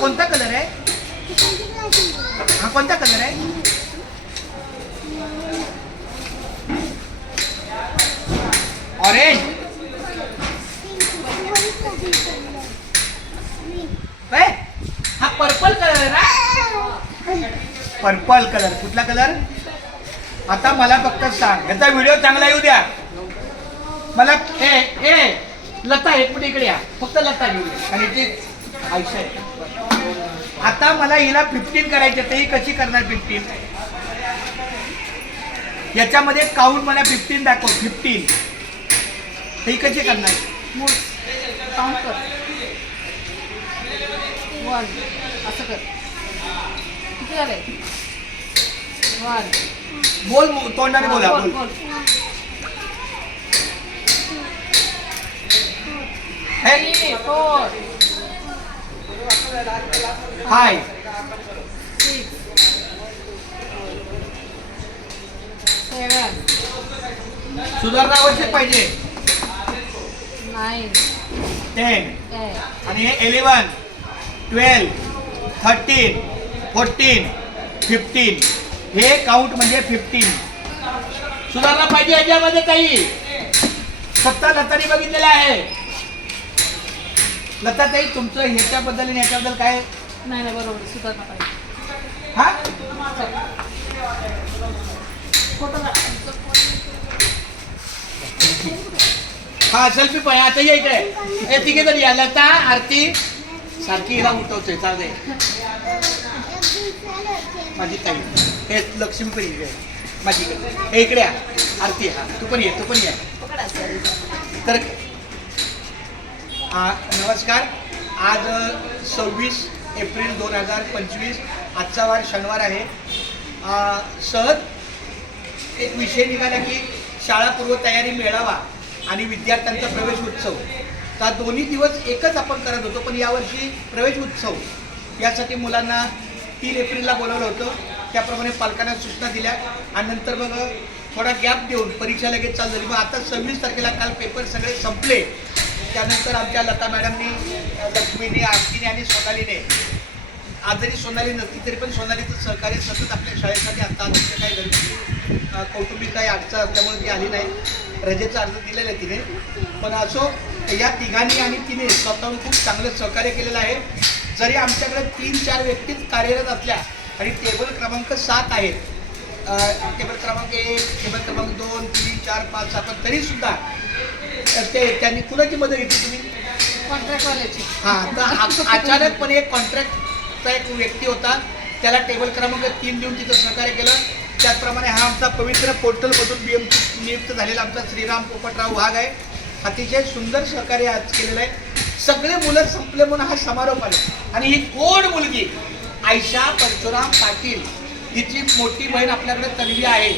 कोणता कलर आहे? हा कोणता कलर आहे? ऑरेंज. हा पर्पल कलर आहे ना? Purple colour. कुठला कलर? आता मला फक्त सांग, याचा व्हिडिओ चांगला येऊ द्या मला. लता एक मिनिट इकडे या, फक्त लता घेऊ द्या. आणि ती आयुष्य आहे. आता मला हिला 15 करायचे, ते कशी करणार 15? याच्यामध्ये काउंट मला 15 दाखव. 15 हे कशी करणार? काउंट कर. 1 असं कर. किती झाले? 1. बोल, तोंडाने बोला. बोल. बोल. हे 3 4 5 6 7 सुधारणा आवश्यक पाहिजे. 9 10 10 आणि हे 11 12 13 14 15. हे काउंट म्हणजे 15. सुधारणा पाहिजे याच्यामध्ये काही. सत्ता लतानी बघितलेला आहे. लताताई तुमचं ह्याच्याबद्दल आणि ह्याच्याबद्दल काय? नाही बरोबर सुधारणा पाहिजे. हा फोटो हा सेल्फी पण आता ये इकडे. हे तिघे तरी या. लता, आरती सारखी हिला उठवतोय. चालते माझी ताई. हे लक्ष्मी पण इकडे माझी इकडे. हे इकडे या. आरती हा तू पण ये. तू पण ये. तर नमस्कार. आज 26 एप्रिल 2025. आजचा वार शनिवार आहे. सहज एक विषय निघाला की शाळा पूर्व तयारी मेळावा आणि विद्यार्थ्यांचा प्रवेश उत्सव. तर दोन्ही दिवस एकच आपण करत होतो, पण यावर्षी प्रवेश उत्सव यासाठी मुलांना 3 एप्रिलला बोलवलं होतं. त्याप्रमाणे पालकांना सूचना दिल्या आणि नंतर मग थोडा गॅप देऊन परीक्षा लगेच चालू झाली. मग आता 26 तारखेला काल पेपर सगळे संपले. त्यानंतर आमच्या लता मॅडमनी, लक्ष्मीने, आरतीने आणि सोनालीने, आज जरी सोनाली नसती तरी पण सोनालीचं सहकार्य सतत आपल्या शाळेसाठी असतात. तिथे काही घरगुती कौटुंबिक काही अडचण असल्यामुळे ती आली नाही. रजेचा अर्ज दिलेला आहे तिने. पण असो, या तिघांनी आणि तिने स्वतःहून खूप चांगलं सहकार्य केलेलं आहे. जरी आमच्याकडे 3-4 व्यक्तीच कार्यरत असल्या आणि टेबल क्रमांक 7 आहेत. टेबल क्रमांक 1, टेबल क्रमांक 2, 3, 4, 5, 6, पण तरीसुद्धा ते त्यांनी कुणाची मदत घेतली तुम्ही? कॉन्ट्रॅक्टवाल्याची. हां, तर अचानकपणे एक कॉन्ट्रॅक्टचा एक व्यक्ती होता. त्याला टेबल क्रमांक 3 देऊन तिथं सहकार्य केलं. त्याचप्रमाणे हा आमचा पवित्र पोर्टलमधून BMC नियुक्त झालेला आमचा श्रीराम पोपटराव वाघ आहे. अतिशय सुंदर सहकार्य आज केलेलं आहे. सगळे मुलं संपले म्हणून हा समारोप आला. आणि ही गोड मुलगी आयशा परशुराम पाटील, हिची मोठी बहीण आपल्याकडे तन्वी आहे.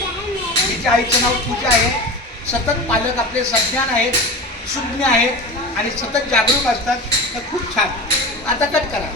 तिच्या आईचं नाव पूजा आहे. सतत पालक आपले सज्ञान आहेत, सुज्ञ आहेत आणि सतत जागरूक असतात. तर खूप छान. आता कट करा.